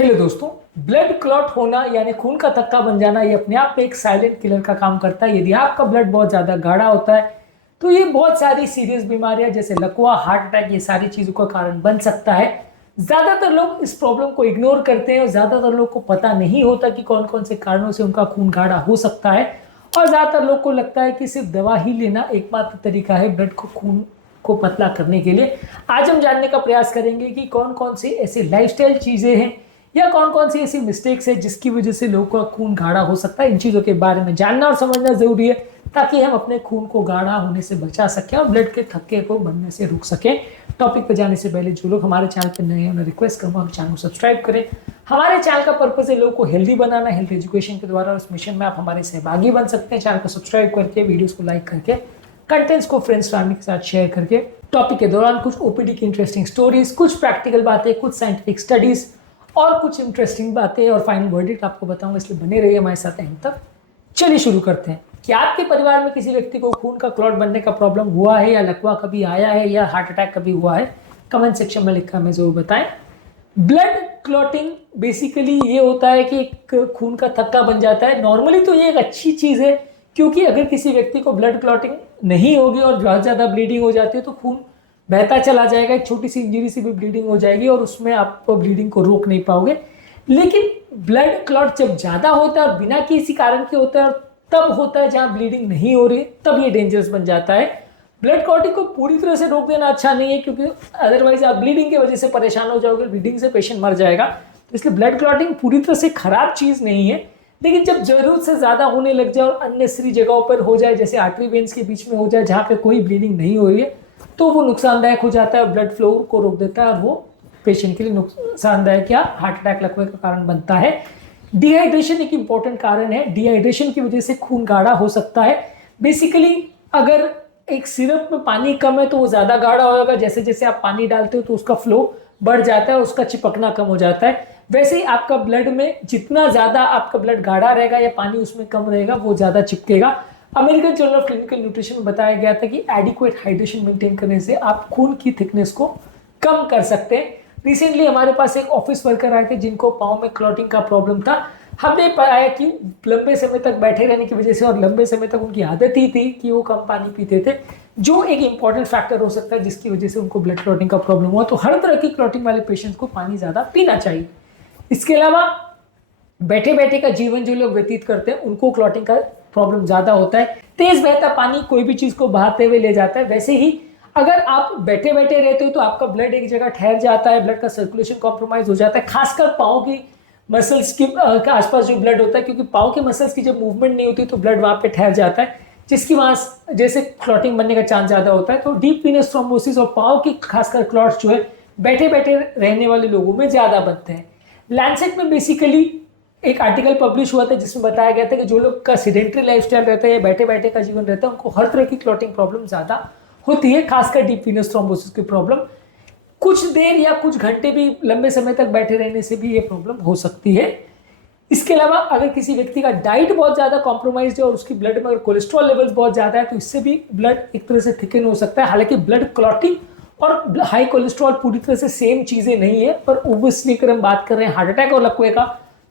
Hello दोस्तों। Blood clot होना यानी खून का थक्का बन जाना, ये अपने आप में एक साइलेंट किलर का काम करता है। यदि आपका ब्लड बहुत ज्यादा गाढ़ा होता है तो ये बहुत सारी सीरियस बीमारियां जैसे लकवा, हार्ट अटैक, ये सारी चीजों का कारण बन सकता है। ज्यादातर लोग इस प्रॉब्लम को इग्नोर करते हैं और ज्यादातर लोग को पता नहीं होता कि कौन कौन से कारणों से उनका खून गाढ़ा हो सकता है। और ज्यादातर लोग को लगता है कि सिर्फ दवा ही लेना एकमात्र तरीका है ब्लड को, खून को पतला करने के लिए। आज हम जानने का प्रयास करेंगे कि कौन कौन सी ऐसी लाइफस्टाइल चीजें हैं या कौन कौन सी ऐसी मिस्टेक्स है जिसकी वजह से लोगों का खून गाढ़ा हो सकता है। इन चीजों के बारे में जानना और समझना जरूरी है ताकि हम अपने खून को गाढ़ा होने से बचा सकें और ब्लड के थक्के को बनने से रुक सकें। टॉपिक पर जाने से पहले जो लोग हमारे चैनल पर नए हैं उन्हें रिक्वेस्ट करूंगा कि चैनल को सब्सक्राइब करें। हमारे चैनल का पर्पज है लोगों को हेल्दी बनाना, हेल्थ एजुकेशन के द्वारा। उस मिशन में आप हमारे सहभागी बन सकते हैं। चैनल को सब्सक्राइब करके, वीडियोस को लाइक करके, कंटेंट्स को फ्रेंड्स फैमिली के साथ शेयर करके। टॉपिक के दौरान कुछ ओपीडी की इंटरेस्टिंग स्टोरीज, कुछ प्रैक्टिकल बातें, कुछ साइंटिफिक स्टडीज और कुछ इंटरेस्टिंग बातें और फाइनल वर्डिक्ट आपको बताऊंगा, इसलिए बने रहिए हमारे साथ एंड तक। चलिए शुरू करते हैं। क्या आपके परिवार में किसी व्यक्ति को खून का क्लॉट बनने का प्रॉब्लम हुआ है या लकवा कभी आया है या हार्ट अटैक कभी हुआ है? कमेंट सेक्शन में लिखकर हमें जरूर बताएं। ब्लड क्लॉटिंग बेसिकली ये होता है कि एक खून का थक्का बन जाता है। नॉर्मली तो ये एक अच्छी चीज है, क्योंकि अगर किसी व्यक्ति को ब्लड क्लॉटिंग नहीं होगी और बहुत ज्यादा ब्लीडिंग हो जाती है तो खून बहता चला जाएगा। एक छोटी सी इंजरी से भी ब्लीडिंग हो जाएगी और उसमें आप ब्लीडिंग को रोक नहीं पाओगे। लेकिन ब्लड क्लॉट जब ज्यादा होता है और बिना किसी कारण के होता है और तब होता है जहां ब्लीडिंग नहीं हो रही, तब ये डेंजरस बन जाता है। ब्लड क्लॉटिंग को पूरी तरह से रोक देना अच्छा नहीं है, क्योंकि अदरवाइज आप ब्लीडिंग की वजह से परेशान हो जाओगे, ब्लीडिंग से पेशेंट मर जाएगा। तो इसलिए ब्लड क्लॉटिंग पूरी तरह से खराब चीज नहीं है, लेकिन जब जरूरत से ज्यादा होने लग जाए और अननेसेसरी जगहों पर हो जाए, जैसे आर्टरी वेन्स के बीच में हो जाए जहां पे कोई ब्लीडिंग नहीं हो रही है, तो वो नुकसानदायक हो जाता है और ब्लड फ्लो को रोक देता है और वो पेशेंट के लिए नुकसानदायक या हार्ट अटैक, लकवे का कारण बनता है। डिहाइड्रेशन एक इंपॉर्टेंट कारण है। डिहाइड्रेशन की वजह से खून गाढ़ा हो सकता है। बेसिकली अगर एक सिरप में पानी कम है तो वो ज्यादा गाढ़ा होगा। जैसे जैसे आप पानी डालते हो तो उसका फ्लो बढ़ जाता है, उसका चिपकना कम हो जाता है। वैसे ही आपका ब्लड में जितना ज्यादा आपका ब्लड गाढ़ा रहेगा या पानी उसमें कम रहेगा, वो ज्यादा चिपकेगा। American journal of clinical nutrition में बताया गया था कि एडिक्वेट हाइड्रेशन मेंटेन करने से आप खून की थिकनेस को कम कर सकते हैं। रिसेंटली हमारे पास एक ऑफिस वर्कर आए थे जिनको पाँव में क्लॉटिंग का प्रॉब्लम था। हमने पाया कि लंबे समय तक बैठे रहने की वजह से और लंबे समय तक उनकी आदत ही थी कि वो कम पानी पीते थे, जो एक इंपॉर्टेंट फैक्टर हो सकता है जिसकी वजह से उनको ब्लड क्लॉटिंग का प्रॉब्लम हुआ। तो हर तरह की क्लॉटिंग वाले पेशेंट्स को पानी ज्यादा पीना चाहिए। इसके अलावा बैठे बैठे का जीवन जो लोग व्यतीत करते हैं उनको क्लॉटिंग का प्रॉब्लम ज्यादा होता है। तेज बहता पानी कोई भी चीज को बहाते हुए ले जाता है। वैसे ही अगर आप बैठे बैठे रहते हो तो आपका ब्लड एक जगह ठहर जाता है, ब्लड का सर्कुलेशन कॉम्प्रोमाइज हो जाता है, खासकर पाँव की मसल्स के आसपास जो ब्लड होता है, क्योंकि पाँव के मसल्स की जब मूवमेंट नहीं होती तो ब्लड वहां पे ठहर जाता है, जिसकी वहां जैसे क्लॉटिंग बनने का चांस ज्यादा होता है। तो डीप वीनस थ्रोम्बोसिस और पाँव की खासकर क्लॉट्स जो है बैठे बैठे रहने वाले लोगों में ज्यादा बनते हैं। लैंसेट में बेसिकली एक आर्टिकल पब्लिश हुआ था जिसमें बताया गया था कि जो लोग का सीडेंटरी लाइफस्टाइल रहता है या बैठे बैठे का जीवन रहता है उनको हर तरह की क्लॉटिंग प्रॉब्लम ज्यादा होती है, खासकर डीप वीनस थ्रोम्बोसिस की प्रॉब्लम। कुछ देर या कुछ घंटे भी लंबे समय तक बैठे रहने से भी ये प्रॉब्लम हो सकती है। इसके अलावा अगर किसी व्यक्ति का डाइट बहुत ज्यादा कॉम्प्रोमाइज है और उसकी ब्लड में अगर कोलेस्ट्रॉल लेवल्स बहुत ज्यादा है तो इससे भी ब्लड एक तरह से थिकन हो सकता है। हालांकि ब्लड क्लॉटिंग और हाई कोलेस्ट्रॉल पूरी तरह से सेम चीजें नहीं है, पर ओबियसली अगर हम बात कर रहे हैं हार्ट अटैक और लकवे का,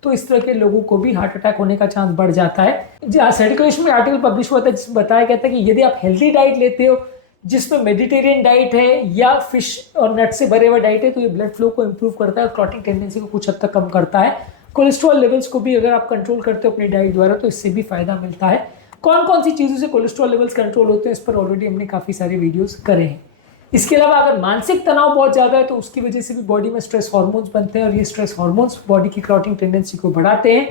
तो इस तरह के लोगों को भी हार्ट अटैक होने का चांस बढ़ जाता है। सर्कुलेशन में आर्टिकल पब्लिश हुआ था जिसमें बताया गया था कि यदि आप हेल्दी डाइट लेते हो जिसमें मेडिटेरियन डाइट है या फिश और नट से भरे हुए डाइट है, तो ये ब्लड फ्लो को इंप्रूव करता है और क्लॉटिंग टेंडेंसी को कुछ हद तक कम करता है। कोलेस्ट्रॉल लेवल्स को भी अगर आप कंट्रोल करते हो अपनी डाइट द्वारा तो इससे भी फायदा मिलता है। कौन कौन सी चीजों से कोलेस्ट्रॉल लेवल्स कंट्रोल होते हैं इस पर ऑलरेडी हमने काफी सारे वीडियोस करे हैं। इसके अलावा अगर मानसिक तनाव बहुत ज्यादा है तो उसकी वजह से भी बॉडी में स्ट्रेस हार्मोन्स बनते हैं और ये स्ट्रेस हार्मोन्स बॉडी की क्लॉटिंग टेंडेंसी को बढ़ाते हैं।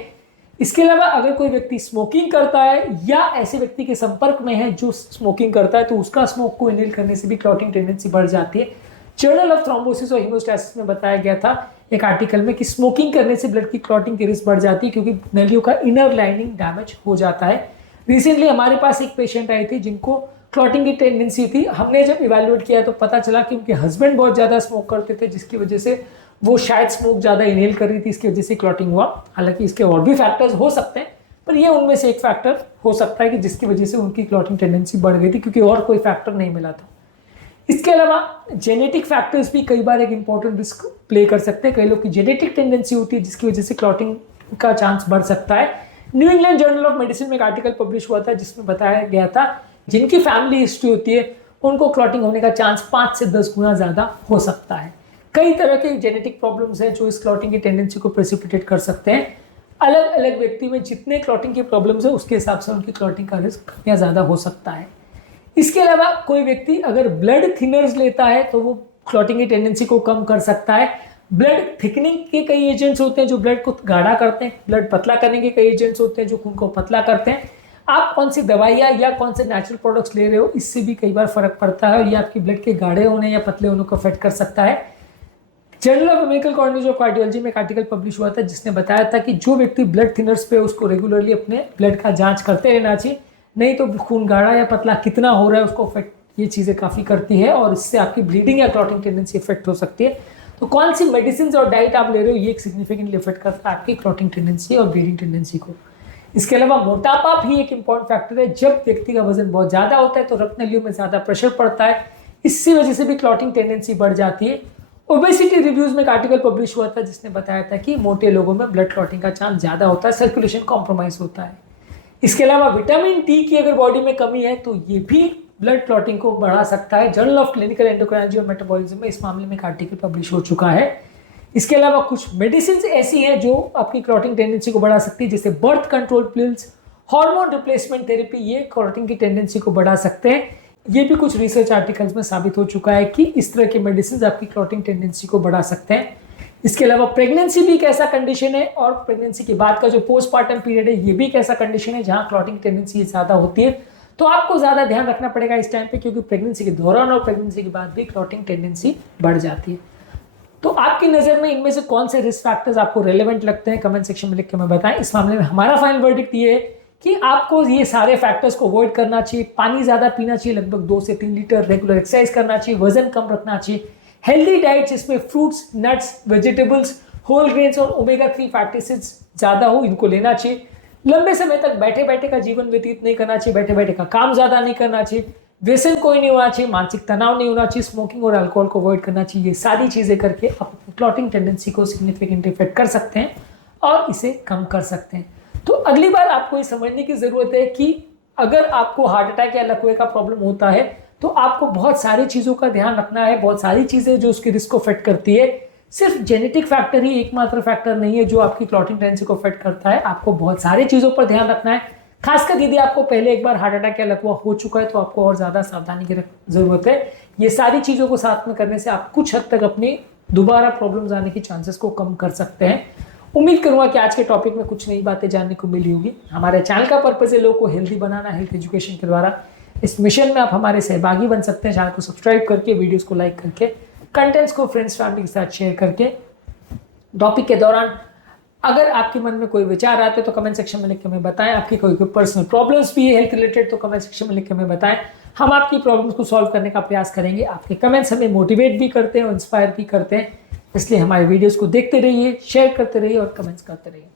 इसके अलावा अगर कोई व्यक्ति स्मोकिंग करता है या ऐसे व्यक्ति के संपर्क में है जो स्मोकिंग करता है तो उसका स्मोक को इनहेल करने से भी क्लॉटिंग टेंडेंसी बढ़ जाती है। जर्नल ऑफ थ्रोम्बोसिस और हीमोस्टैसिस में बताया गया था एक आर्टिकल में कि स्मोकिंग करने से ब्लड की क्लॉटिंग की रिस्क बढ़ जाती है, क्योंकि नलियों का इनर लाइनिंग डैमेज हो जाता है। रिसेंटली हमारे पास एक पेशेंट आई थी जिनको क्लॉटिंग की टेंडेंसी थी। हमने जब इवेल्युएट किया तो पता चला कि उनके हस्बैंड बहुत ज्यादा स्मोक करते थे, जिसकी वजह से वो शायद स्मोक ज्यादा इनहेल कर रही थी, इसकी वजह से क्लॉटिंग हुआ। हालांकि इसके और भी फैक्टर्स हो सकते हैं, पर ये उनमें से एक फैक्टर हो सकता है कि जिसकी वजह से उनकी क्लॉटिंग टेंडेंसी बढ़ गई थी, क्योंकि और कोई फैक्टर नहीं मिला था। इसके अलावा जेनेटिक फैक्टर्स भी कई बार एक इंपॉर्टेंट रिस्क प्ले कर सकते हैं। कई लोग की जेनेटिक टेंडेंसी होती है जिसकी वजह से क्लॉटिंग का चांस बढ़ सकता है। New England journal of medicine में एक आर्टिकल पब्लिश हुआ था जिसमें बताया गया था जिनकी फैमिली हिस्ट्री होती है उनको क्लॉटिंग होने का चांस 5 से 10 गुना ज़्यादा हो सकता है। कई तरह के जेनेटिक प्रॉब्लम्स हैं जो इस क्लॉटिंग की टेंडेंसी को प्रेसिपिटेट कर सकते हैं। अलग अलग व्यक्ति में जितने क्लॉटिंग की प्रॉब्लम्स है उसके हिसाब से उनकी क्लॉटिंग का रिस्क या ज़्यादा हो सकता है। इसके अलावा कोई व्यक्ति अगर ब्लड थिनर्स लेता है तो वो क्लॉटिंग की टेंडेंसी को कम कर सकता है। ब्लड थिकनिंग के कई एजेंट्स होते हैं जो ब्लड को गाढ़ा करते हैं। ब्लड पतला करने के कई एजेंट्स होते हैं जो खून को पतला करते हैं। आप कौन सी दवाइयाँ या कौन से नेचुरल प्रोडक्ट्स ले रहे हो इससे भी कई बार फर्क पड़ता है और ये आपकी ब्लड के गाढ़े होने या पतले होने को अफेक्ट कर सकता है। Journal of American college of cardiology में एक आर्टिकल पब्लिश हुआ था जिसने बताया था कि जो व्यक्ति ब्लड थिनर्स पे उसको रेगुलरली अपने ब्लड का जांच करते रहना चाहिए, नहीं तो खून गाढ़ा या पतला कितना हो रहा है उसको अफेक्ट ये चीज़ें काफ़ी करती है और इससे आपकी ब्लीडिंग या क्लॉटिंग टेंडेंसी इफेक्ट हो सकती है। तो कौन सी मेडिसिन और डाइट आप ले रहे हो ये एक सिग्निफिकेंटली इफेक्ट करता है आपकी क्लॉटिंग टेंडेंसी और ब्लीडिंग टेंडेंसी को। इसके अलावा मोटापा भी एक इंपॉर्टेंट फैक्टर है। जब व्यक्ति का वजन बहुत ज़्यादा होता है तो रक्त नलियों में ज़्यादा प्रेशर पड़ता है, इसी वजह से भी क्लॉटिंग टेंडेंसी बढ़ जाती है। ओबेसिटी रिव्यूज में एक आर्टिकल पब्लिश हुआ था जिसने बताया था कि मोटे लोगों में ब्लड क्लॉटिंग का चांस ज़्यादा होता है, सर्कुलेशन कॉम्प्रोमाइज होता है। इसके अलावा विटामिन डी की अगर बॉडी में कमी है तो ये भी ब्लड क्लॉटिंग को बढ़ा सकता है। जर्नल ऑफ क्लिनिकल एंडोक्राइनोलॉजी और मेटाबॉलिज्म में इस मामले में एक आर्टिकल पब्लिश हो चुका है। इसके अलावा कुछ मेडिसिन ऐसी हैं जो आपकी क्लॉटिंग टेंडेंसी को बढ़ा सकती है, जैसे birth control pills, hormone replacement therapy, ये क्लॉटिंग की टेंडेंसी को बढ़ा सकते हैं। ये भी कुछ रिसर्च आर्टिकल्स में साबित हो चुका है कि इस तरह के मेडिसिन आपकी क्लॉटिंग टेंडेंसी को बढ़ा सकते हैं। इसके अलावा प्रेगनेंसी भी एक ऐसा कंडीशन है और प्रेगनेंसी के बाद का जो पोस्टमार्टम पीरियड है ये भी एक ऐसा कंडीशन है जहाँ क्लॉटिंग टेंडेंसी ज़्यादा होती है। तो आपको ज़्यादा ध्यान रखना पड़ेगा इस टाइम पे, क्योंकि प्रेगनेंसी के दौरान और प्रेगनेंसी के बाद भी क्लॉटिंग टेंडेंसी बढ़ जाती है। तो आपकी नज़र में इनमें से कौन से रिस्क फैक्टर्स आपको रेलेवेंट लगते हैं कमेंट सेक्शन में लिख के हमें बताएं। इस मामले में हमारा फाइनल वर्डिक्ट ये है कि आपको ये सारे फैक्टर्स को अवॉइड करना चाहिए। पानी ज़्यादा पीना चाहिए, लगभग 2 से 3 लीटर, रेगुलर एक्सरसाइज करना चाहिए, वजन कम रखना चाहिए, हेल्दी डाइट जिसमें fruits, nuts, vegetables, whole grains और ओमेगा 3 फैटी एसिड्स ज़्यादा हो, इनको लेना चाहिए। लंबे समय तक बैठे बैठे का जीवन व्यतीत नहीं करना चाहिए, बैठे बैठे का काम ज़्यादा नहीं करना चाहिए, व्यसन कोई नहीं होना चाहिए, मानसिक तनाव नहीं होना चाहिए, स्मोकिंग और अल्कोहल को अवॉइड करना चाहिए। ये सारी चीज़ें करके आप क्लॉटिंग टेंडेंसी को सिग्निफिकेंटली इफेक्ट कर सकते हैं और इसे कम कर सकते हैं। तो अगली बार आपको ये समझने की ज़रूरत है कि अगर आपको हार्ट अटैक या लकवे का प्रॉब्लम होता है तो आपको बहुत सारी चीज़ों का ध्यान रखना है, बहुत सारी चीज़ें जो उसके रिस्क को अफेक्ट करती है। सिर्फ जेनेटिक फैक्टर ही एकमात्र फैक्टर नहीं है जो आपकी क्लॉटिंग टेंडेंसी को अफेक्ट करता है। आपको बहुत सारी चीज़ों पर ध्यान रखना है। खासकर यदि आपको पहले एक बार हार्ट अटैक या लकवा हो चुका है तो आपको और ज़्यादा सावधानी की ज़रूरत है। ये सारी चीज़ों को साथ में करने से आप कुछ हद तक अपनी दोबारा प्रॉब्लम्स आने की चांसेस को कम कर सकते हैं। उम्मीद करूंगा कि आज के टॉपिक में कुछ नई बातें जानने को मिली होगी। हमारे चैनल का पर्पज़ है लोगों को हेल्दी बनाना, हेल्थ एजुकेशन के द्वारा। इस मिशन में आप हमारे सहभागी बन सकते हैं चैनल को सब्सक्राइब करके, वीडियोस को लाइक करके, कंटेंट्स को फ्रेंड्स फैमिली के साथ शेयर करके। टॉपिक के दौरान अगर आपके मन में कोई विचार आते तो कमेंट सेक्शन में लिख के हमें बताएं। आपकी कोई पर्सनल प्रॉब्लम्स भी है हेल्थ रिलेटेड तो कमेंट सेक्शन में लिख के हमें बताएं। हम आपकी प्रॉब्लम्स को सॉल्व करने का प्रयास करेंगे। आपके कमेंट्स हमें मोटिवेट भी करते हैं और इंस्पायर भी करते हैं, इसलिए हमारे वीडियोस को देखते रहिए, शेयर करते रहिए और कमेंट्स करते रहिए।